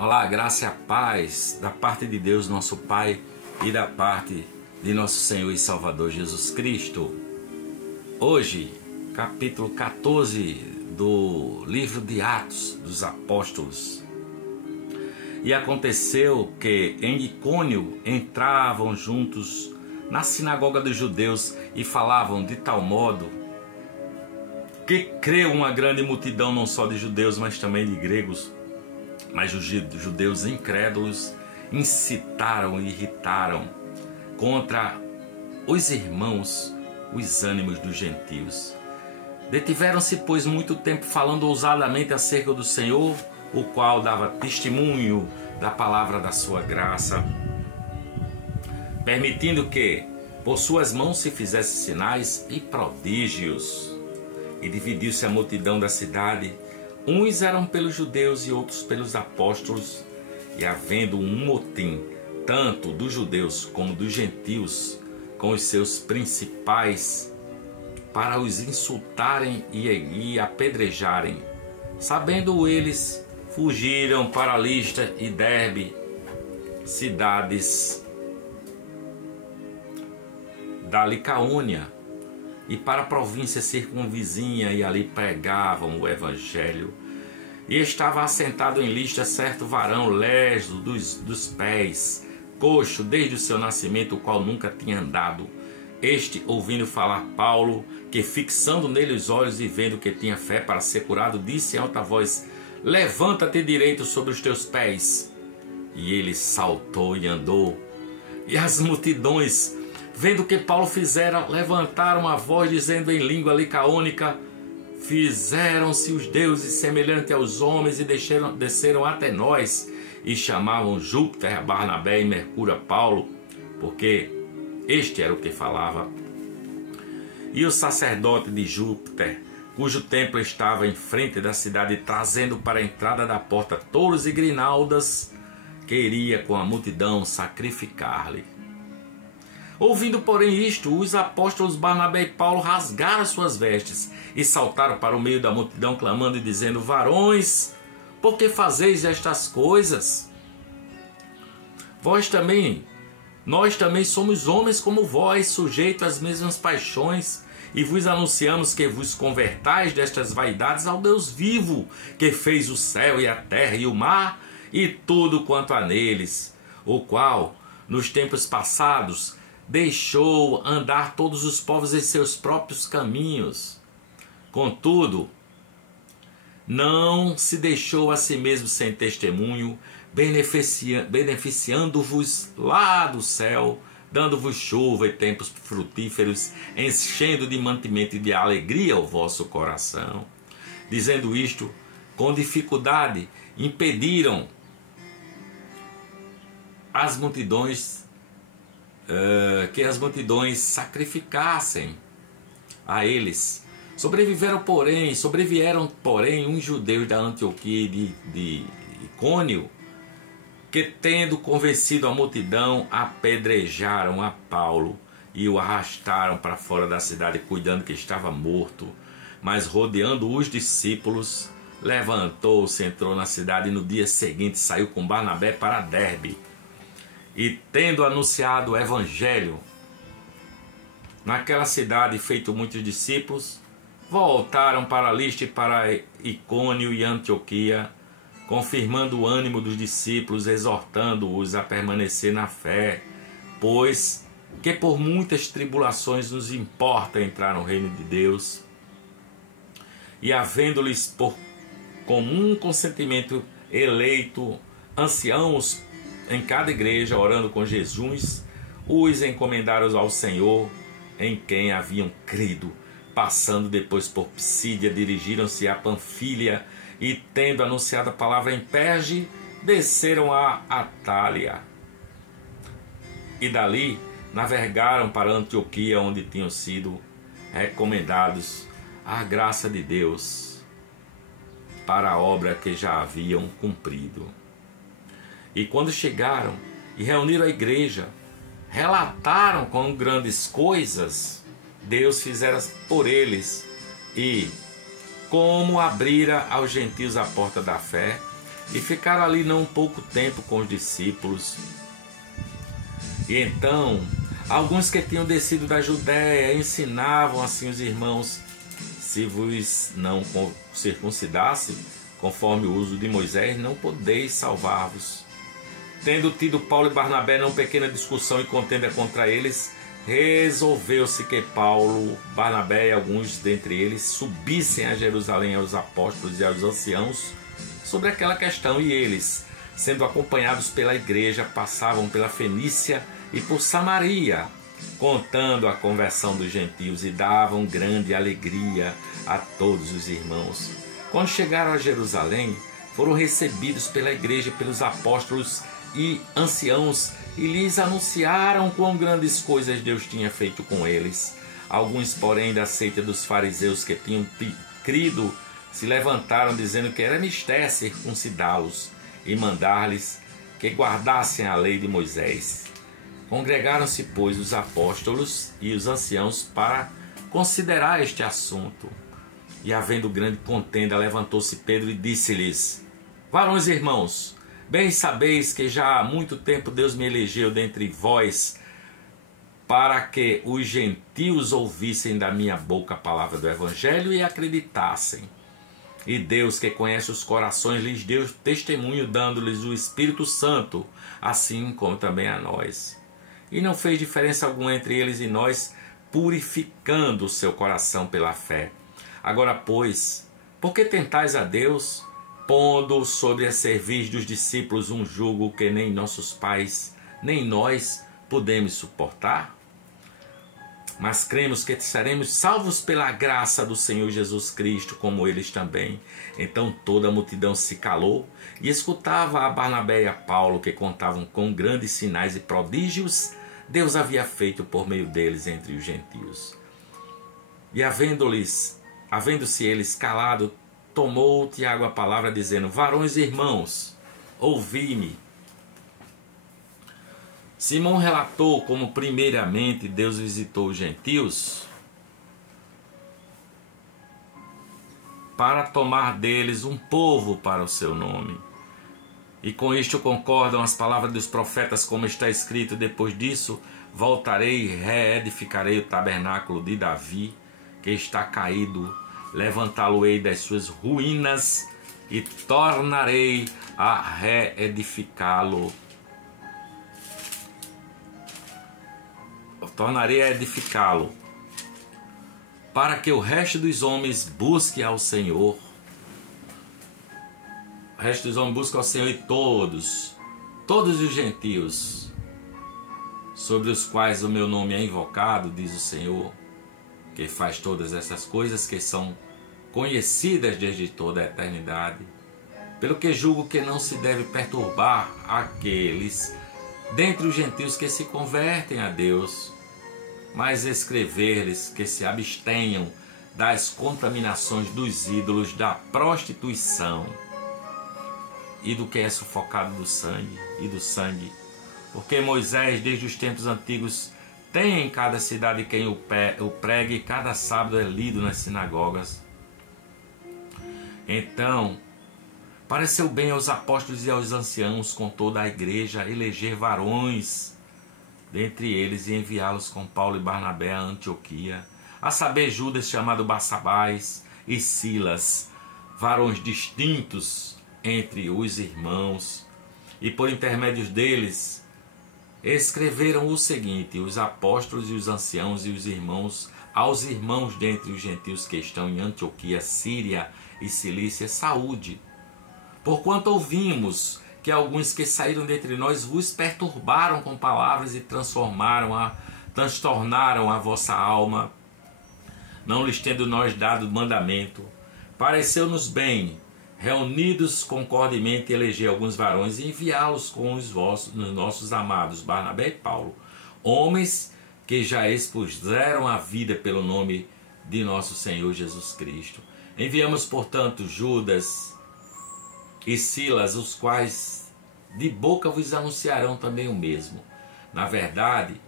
Olá, graça e a paz da parte de Deus, nosso Pai, e da parte de nosso Senhor e Salvador Jesus Cristo. Hoje, capítulo 14 do livro de Atos dos Apóstolos. E aconteceu que em Icônio entravam juntos na sinagoga dos judeus e falavam de tal modo que creu uma grande multidão, não só de judeus, mas também de gregos. Mas os judeus incrédulos incitaram e irritaram contra os irmãos os ânimos dos gentios. Detiveram-se, pois, muito tempo falando ousadamente acerca do Senhor, o qual dava testemunho da palavra da sua graça, permitindo que por suas mãos se fizessem sinais e prodígios. E dividiu-se a multidão da cidade. Uns eram pelos judeus e outros pelos apóstolos, e havendo um motim, tanto dos judeus como dos gentios, com os seus principais, para os insultarem e apedrejarem. Sabendo eles, fugiram para Listra e Derbe, cidades da Licaônia, e para a província circunvizinha, e ali pregavam o evangelho. E estava assentado em Listra certo varão leso dos pés, coxo desde o seu nascimento, o qual nunca tinha andado. Este, ouvindo falar Paulo, que fixando nele os olhos e vendo que tinha fé para ser curado, disse em alta voz: levanta-te direito sobre os teus pés. E ele saltou e andou. E as multidões, vendo o que Paulo fizera, levantaram a voz, dizendo em língua licaônica: fizeram-se os deuses semelhantes aos homens e desceram até nós. E chamavam Júpiter, Barnabé e Mercúrio a Paulo, porque este era o que falava. E o sacerdote de Júpiter, cujo templo estava em frente da cidade, trazendo para a entrada da porta touros e grinaldas, queria com a multidão sacrificar-lhe. Ouvindo, porém, isto, os apóstolos Barnabé e Paulo rasgaram suas vestes e saltaram para o meio da multidão, clamando e dizendo: varões, por que fazeis estas coisas? Nós também somos homens como vós, sujeitos às mesmas paixões, e vos anunciamos que vos convertais destas vaidades ao Deus vivo, que fez o céu e a terra e o mar e tudo quanto há neles, o qual, nos tempos passados, deixou andar todos os povos em seus próprios caminhos. Contudo, não se deixou a si mesmo sem testemunho, beneficiando-vos lá do céu, dando-vos chuva e tempos frutíferos, enchendo de mantimento e de alegria o vosso coração. Dizendo isto, com dificuldade, impediram as multidões que as multidões sacrificassem a eles. Sobrevieram, porém, uns judeus da Antioquia e de Icônio, que, tendo convencido a multidão, apedrejaram a Paulo e o arrastaram para fora da cidade, cuidando que estava morto. Mas, rodeando os discípulos, levantou-se, entrou na cidade, e no dia seguinte saiu com Barnabé para Derbe. E, tendo anunciado o evangelho naquela cidade, feito muitos discípulos, voltaram para Listra e para Icônio e Antioquia, confirmando o ânimo dos discípulos, exortando-os a permanecer na fé, pois que por muitas tribulações nos importa entrar no reino de Deus. E havendo-lhes por comum consentimento eleito anciãos em cada igreja, orando com jejuns, os encomendaram ao Senhor, em quem haviam crido. Passando depois por Psídia, dirigiram-se a Panfília, e, tendo anunciado a palavra em Perge, desceram a Atália. E dali navegaram para Antioquia, onde tinham sido recomendados à graça de Deus para a obra que já haviam cumprido. E quando chegaram e reuniram a igreja, relataram com grandes coisas Deus fizera por eles, e como abrira aos gentios a porta da fé, e ficaram ali não pouco tempo com os discípulos. E então, alguns que tinham descido da Judéia ensinavam assim os irmãos: se vos não circuncidasse, conforme o uso de Moisés, não podeis salvar-vos. Tendo tido Paulo e Barnabé não pequena discussão e contenda contra eles, resolveu-se que Paulo, Barnabé e alguns dentre eles subissem a Jerusalém aos apóstolos e aos anciãos sobre aquela questão, e eles, sendo acompanhados pela igreja, passavam pela Fenícia e por Samaria, contando a conversão dos gentios, e davam grande alegria a todos os irmãos. Quando chegaram a Jerusalém, foram recebidos pela igreja e pelos apóstolos e anciãos, e lhes anunciaram quão grandes coisas Deus tinha feito com eles. Alguns, porém, da seita dos fariseus que tinham crido, se levantaram dizendo que era mister circuncidá-los e mandar-lhes que guardassem a lei de Moisés. Congregaram-se, pois, os apóstolos e os anciãos para considerar este assunto. E, havendo grande contenda, levantou-se Pedro e disse-lhes: varões e irmãos, bem sabeis que já há muito tempo Deus me elegeu dentre vós para que os gentios ouvissem da minha boca a palavra do Evangelho e acreditassem. E Deus, que conhece os corações, lhes deu testemunho, dando-lhes o Espírito Santo, assim como também a nós. E não fez diferença alguma entre eles e nós, purificando o seu coração pela fé. Agora, pois, por que tentais a Deus, pondo sobre a cerviz dos discípulos um jugo que nem nossos pais, nem nós podemos suportar? Mas cremos que seremos salvos pela graça do Senhor Jesus Cristo, como eles também. Então toda a multidão se calou e escutava a Barnabé e a Paulo, que contavam com grandes sinais e prodígios Deus havia feito por meio deles entre os gentios. E havendo-se eles calado, tomou Tiago a palavra, dizendo: varões e irmãos, ouvi-me. Simão relatou como primeiramente Deus visitou os gentios para tomar deles um povo para o seu nome. E com isto concordam as palavras dos profetas, como está escrito: depois disso voltarei e reedificarei o tabernáculo de Davi, que está caído, levantá-lo-ei das suas ruínas e tornarei a reedificá-lo. Tornarei a edificá-lo, para que o resto dos homens busque ao Senhor. O resto dos homens busca ao Senhor, e todos os gentios, sobre os quais o meu nome é invocado, diz o Senhor, que faz todas essas coisas que são conhecidas desde toda a eternidade, pelo que julgo que não se deve perturbar aqueles dentre os gentios que se convertem a Deus, mas escrever-lhes que se abstenham das contaminações dos ídolos, da prostituição e do que é sufocado do sangue, porque Moisés, desde os tempos antigos, tem em cada cidade quem o pregue, e cada sábado é lido nas sinagogas. Então pareceu bem aos apóstolos e aos anciãos, com toda a igreja, eleger varões dentre eles e enviá-los com Paulo e Barnabé a Antioquia, a saber, Judas, chamado Barsabás, e Silas, varões distintos entre os irmãos, e por intermédios deles escreveram o seguinte: os apóstolos e os anciãos e os irmãos, aos irmãos dentre os gentios que estão em Antioquia, Síria e Cilícia, saúde. Porquanto ouvimos que alguns que saíram dentre nós vos perturbaram com palavras e transtornaram a vossa alma, não lhes tendo nós dado mandamento. Pareceu-nos bem, reunidos concordemente, eleger alguns varões e enviá-los com os nossos amados Barnabé e Paulo, homens que já expuseram a vida pelo nome de nosso Senhor Jesus Cristo. Enviamos, portanto, Judas e Silas, os quais de boca vos anunciarão também o mesmo. Na verdade,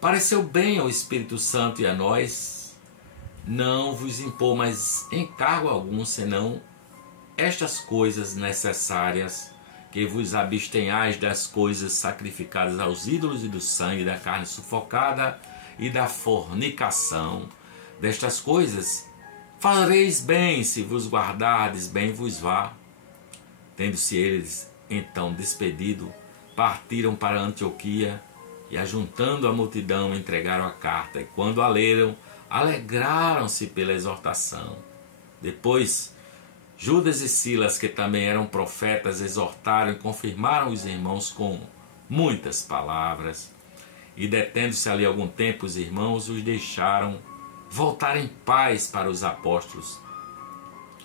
pareceu bem ao Espírito Santo e a nós não vos impor mais encargo algum, senão estas coisas necessárias, que vos abstenhais das coisas sacrificadas aos ídolos e do sangue, da carne sufocada e da fornicação. Destas coisas fareis bem, se vos guardardes, bem vos vá. Tendo-se eles então despedido, partiram para Antioquia e, ajuntando a multidão, entregaram a carta. E quando a leram, alegraram-se pela exortação. Depois, Judas e Silas, que também eram profetas, exortaram e confirmaram os irmãos com muitas palavras. E detendo-se ali algum tempo, os irmãos os deixaram voltar em paz para os apóstolos.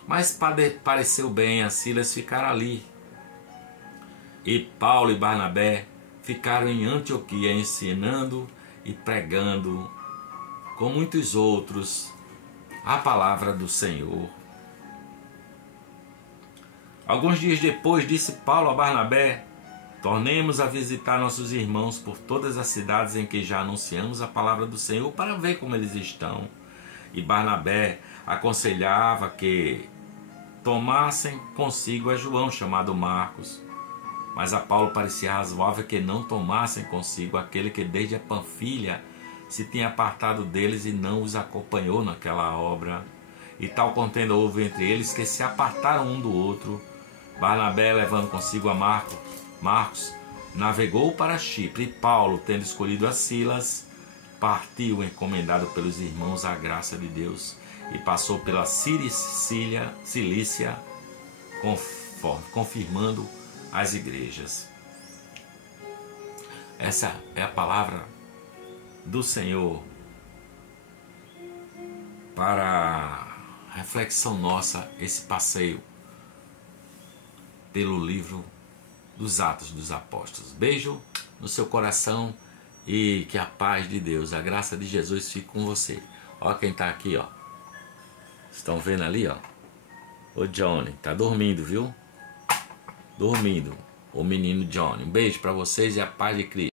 Mas pareceu bem a Silas ficar ali. E Paulo e Barnabé ficaram em Antioquia, ensinando e pregando, com muitos outros, a palavra do Senhor. Alguns dias depois, disse Paulo a Barnabé: tornemos a visitar nossos irmãos por todas as cidades em que já anunciamos a palavra do Senhor, para ver como eles estão. E Barnabé aconselhava que tomassem consigo a João, chamado Marcos. Mas a Paulo parecia razoável que não tomassem consigo aquele que desde a Panfilha se tinha apartado deles e não os acompanhou naquela obra. E tal contenda houve entre eles que se apartaram um do outro. Barnabé, levando consigo a Marcos, navegou para Chipre, e Paulo, tendo escolhido a Silas, partiu encomendado pelos irmãos à graça de Deus, e passou pela Cilícia, confirmando as igrejas. Essa é a palavra do Senhor para a reflexão nossa, esse passeio pelo livro dos Atos dos Apóstolos. Beijo no seu coração e que a paz de Deus, a graça de Jesus fique com você. Ó quem tá aqui, ó. Estão vendo ali, ó? O Johnny, tá dormindo, viu? Dormindo. O menino Johnny. Um beijo para vocês e a paz de Cristo.